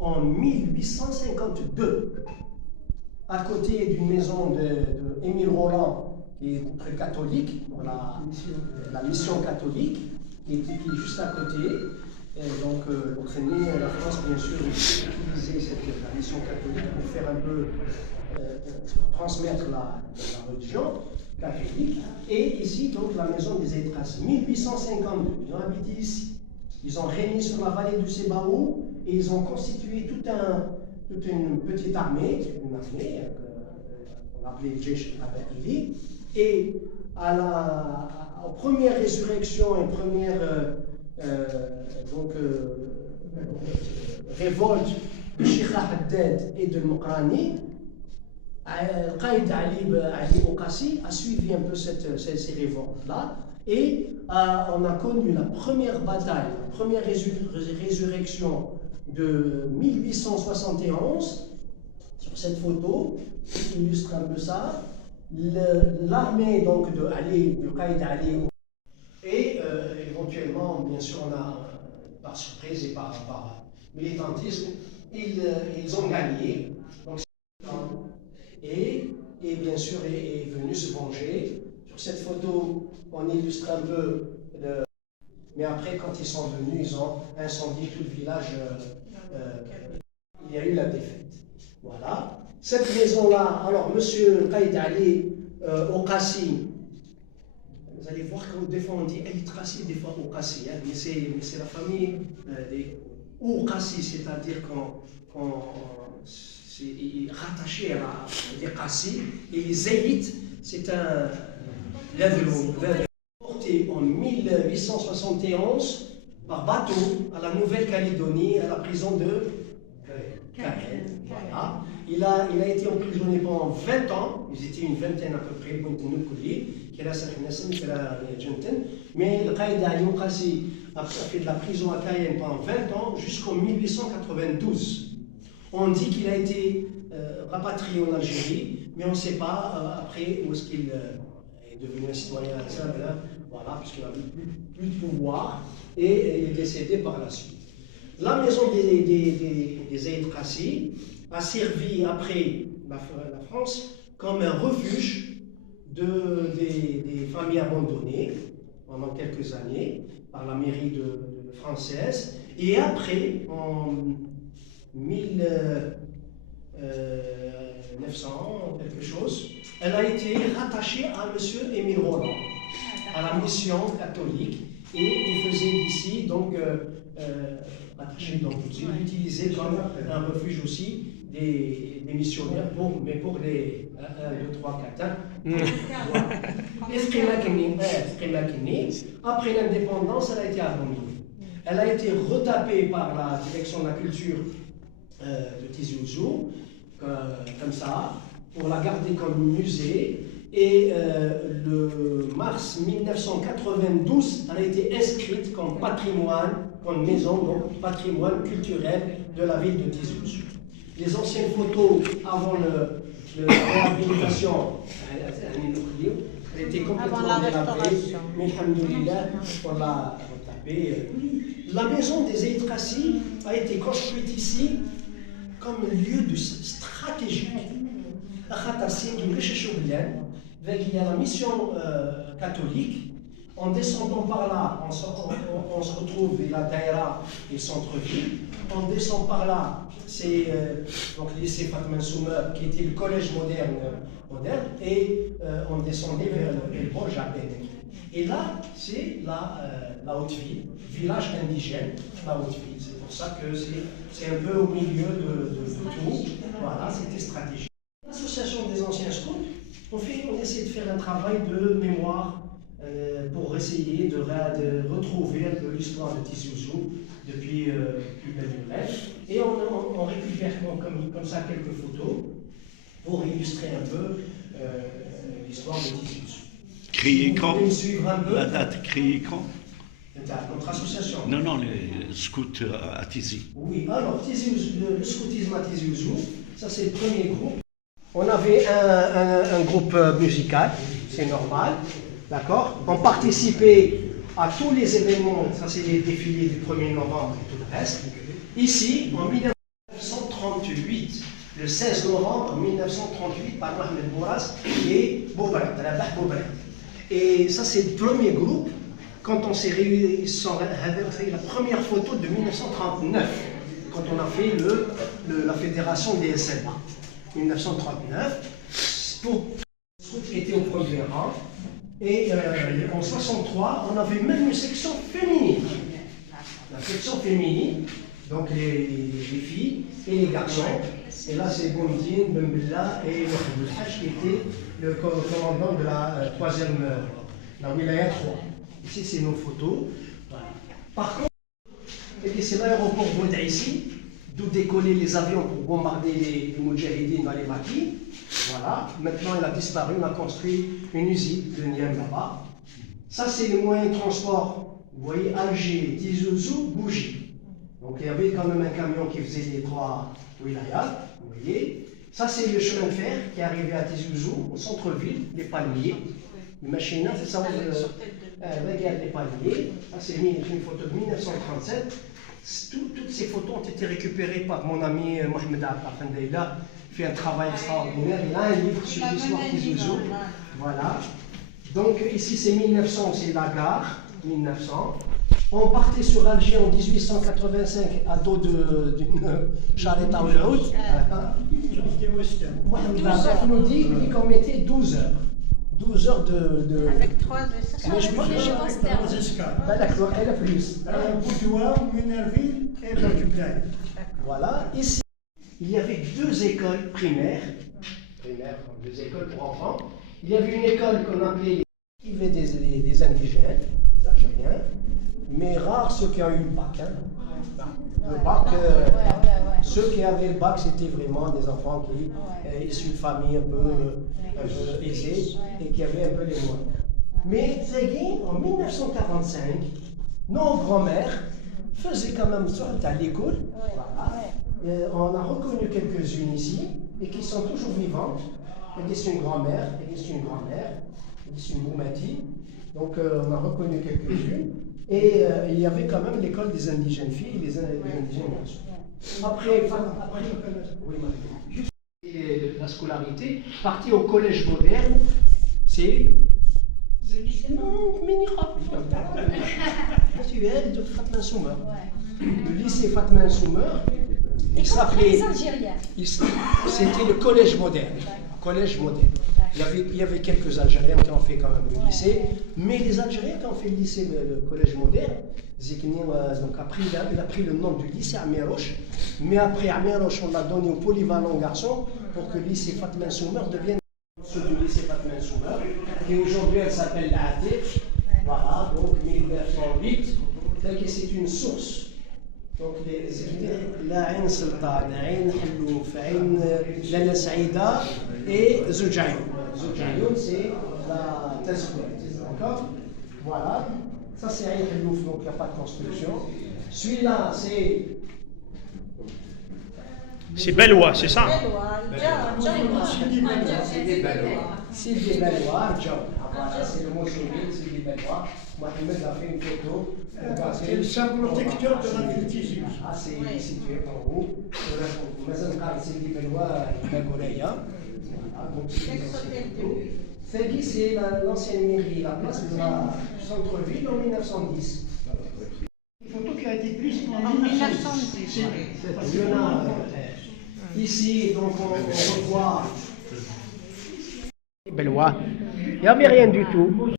en 1852, à côté d'une maison d'Émile Roland, qui est très catholique, la mission catholique, qui est juste à côté. Et donc, la France, bien sûr, utilisait la mission catholique pour faire un peu transmettre la religion catholique. Et ici, donc, la maison des Aït-Rassi, 1852, ils ont habité ici. Ils ont régné sur la vallée du Sébaou et ils ont constitué toute une petite armée, qu'on appelait le Jaish al-Abaqili. Et aux premières résurrections et premières révolte de Sheikh Haddad et de Mokrani, Al-Qaïd Ali Okassi a suivi un peu ces révoltes-là et on a connu la première bataille, la première résurrection de 1871. Sur cette photo, qui illustre un peu ça, l'armée donc de Qaïd Ali et éventuellement, bien sûr, on a par surprise et par militantisme, ils ont gagné. Donc, et bien sûr est venu se venger. Sur cette photo, on illustre un peu mais après, quand ils sont venus, ils ont incendié tout le village. Il y a eu la défaite. Voilà. Cette maison-là, alors, monsieur Qaïd Ali Okassi, vous allez voir que des fois on dit Aït-Rassi, des fois Okassi, hein, mais c'est la famille des Okassi, c'est-à-dire qu'on c'est rattaché à des Qassi, et les Zayit, c'est un level porté en 1871 par bateau à la Nouvelle-Calédonie, à la prison de Caen. Voilà. Il a été emprisonné pendant 20 ans, ils étaient une vingtaine à peu près, mais le Qaïd Ali Okassi a fait de la prison à Cayenne pendant 20 ans jusqu'en 1892. On dit qu'il a été rapatrié en Algérie, mais on ne sait pas après où est-ce qu'il est devenu un citoyen simple, hein, voilà, puisqu'il n'a plus de pouvoir, et il est décédé par la suite. La maison des Aït-Rassi a servi après la France comme un refuge des familles abandonnées pendant quelques années par la mairie française, et après, en 1900, quelque chose, elle a été rattachée à M. Émile Roland, à la mission catholique, et il faisait d'ici, donc, rattaché, donc, il utilisait comme un refuge aussi des missionnaires, mais pour les 1, 2, 3, 4 ans. Après l'indépendance, elle a été abandonnée. Elle a été retapée par la direction de la culture de Tizi Ouzou, comme ça, pour la garder comme musée. Et le mars 1992, elle a été inscrite comme patrimoine, comme maison, donc patrimoine culturel de la ville de Tizi Ouzou. Les anciennes photos avant la réhabilitation, elle était complètement délabrée, mais alhamdoulilah, on l'a retapée. La maison des Aït-Rassi a été construite ici comme un lieu stratégique. Il y a la mission catholique. En descendant par là, on se retrouve la Daïra et le centre-ville. On descend par là, c'est donc le lycée Fatma Soumer, qui était le collège moderne, et on descendait vers le Borj Abedek. Et là, c'est la Haute-Ville, village indigène, la Haute-Ville. C'est pour ça que c'est un peu au milieu de tout. Voilà, c'était stratégique. L'association des anciens scouts, on essaie de faire un travail de mémoire pour essayer de retrouver un peu l'histoire de Tizi Ouzou depuis plus belle lurette. Et on récupère comme ça quelques photos pour illustrer un peu l'histoire de Tizi Ouzou. Créé quand? La date créée quand? Notre association. Non, les scouts à Tizi. Oui, alors le scoutisme à Tizi Ouzou, ça c'est le premier groupe. On avait un groupe musical, c'est normal, d'accord. On participait à tous les événements, ça c'est les défilés du 1er novembre et tout le reste. Ici, en 1900, le 16 novembre 1938 par Mohamed Bouraz et Boubret, Rabah Boubret. Et ça, c'est le premier groupe. Quand on s'est réunis, ils ont fait la première photo de 1939, quand on a fait la fédération des SLA. 1939, pour qui était au premier rang. Et en 63, on avait même une section féminine. La section féminine, donc les filles et les garçons. Et là, c'est Boumdine, Bembilla et Mohamed Haj qui était le commandant de la troisième, la wilaya 3. Ici, c'est nos photos. Voilà. Par contre, c'est l'aéroport Boudaïsi, d'où décollaient les avions pour bombarder les Moudjahidines dans les maquis. Voilà. Maintenant, il a disparu. On a construit une usine de Niam là-bas. Ça, c'est les moyens de transport. Vous voyez, Alger, Tizouzou, Bougie. Donc, il y avait quand même un camion qui faisait les trois wilayas. Vous voyez. Ça, c'est le chemin de fer qui est arrivé à Tizouzou, au centre-ville, les palmiers. Les machines, c'est ça. Regarde les palmiers. Ça, c'est une photo de 1937. Toutes ces photos ont été récupérées par mon ami Mohamed Abdel. Il a fait un travail extraordinaire. Il a un livre sur l'histoire de Tizouzou. Voilà. Donc ici c'est 1900, c'est la gare, 1900. On partait sur Alger en 1885 à dos d'une charrette à Ouloud. Mohamed Abdel nous dit qu'on mettait 12 heures. 12 heures de... Avec 3 escales. Mais je pense que trois escales. d'accord, elle a plus. Boudoir, Ménerville et Bacublaï. Voilà, ici, il y avait 2 écoles primaires, 2 écoles pour enfants. Il y avait une école qu'on appelait qui avait des indigènes, des Algériens, mais rares ceux qui ont eu le bac. Hein. Le bac, ceux qui avaient le bac, c'était vraiment des enfants qui issus de familles un peu aisées et qui avaient un peu les moyens. Mais en 1945, nos grands-mères faisaient quand même ça à l'école. Voilà. On a reconnu quelques-unes ici et qui sont toujours vivantes. Il y a une grand-mère, il y a une grand-mère, il y a une Boumati. Donc on a reconnu quelques-unes. Et il y avait quand même l'école des indigènes filles et des indigènes garçons. Après oui, et la scolarité, partie au collège moderne, c'est actuel de Fatma Soumer. Le lycée Fatma Soumer, il s'appelait. C'était le collège moderne. Collège moderne. Il y avait quelques Algériens qui ont fait quand même le lycée, mais les Algériens qui ont fait le lycée, le collège moderne, donc après il a pris le nom du lycée Amiroche, mais après Amiroche on l'a donné au polyvalent garçon pour que le lycée Fatma Soumer devienne ceux du lycée Fatma Soumer, et aujourd'hui elle s'appelle l'Atif. Voilà, donc 1908, c'est une source. Donc la Ain Sultan, Ain Hallouf, Ain Lala Saïda et Zoujayoun. Zoujayoun, c'est la Tazouet. D'accord? Voilà. Ça, c'est Ain Hallouf, donc il n'y a pas de construction. Celui-là, c'est. C'est Bellois, c'est ça? C'est des Bellois, voilà, c'est le mot civil, c'est des Bellois. Mohamed a fait une photo. C'est le saint protecteur de l'athlétisme. Ah, c'est situé en haut. C'est des Bellois, la Goreya. Celle-ci, c'est l'ancienne mairie, la place de la centre-ville en 1910. Une photo qui a été prise En 1910. Il y en a ici, donc on revoit. Bellois. Il n'y avait rien du tout.